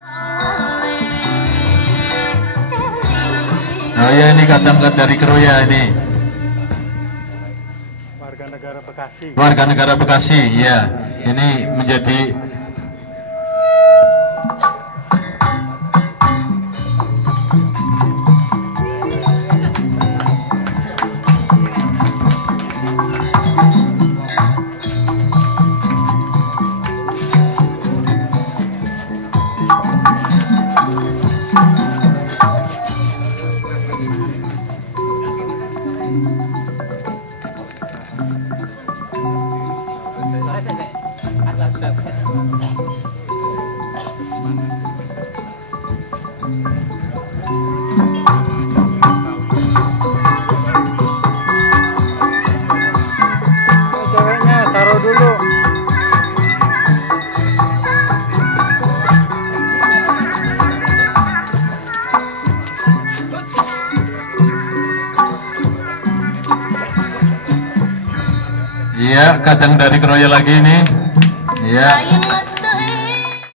Oh ya, ini kadang dari Keroya ini. Warga negara Bekasi. Warga negara Bekasi, ya. Ini menjadi ceweknya taruh dulu. iya, kadang dari Keroya lagi ini. Iya.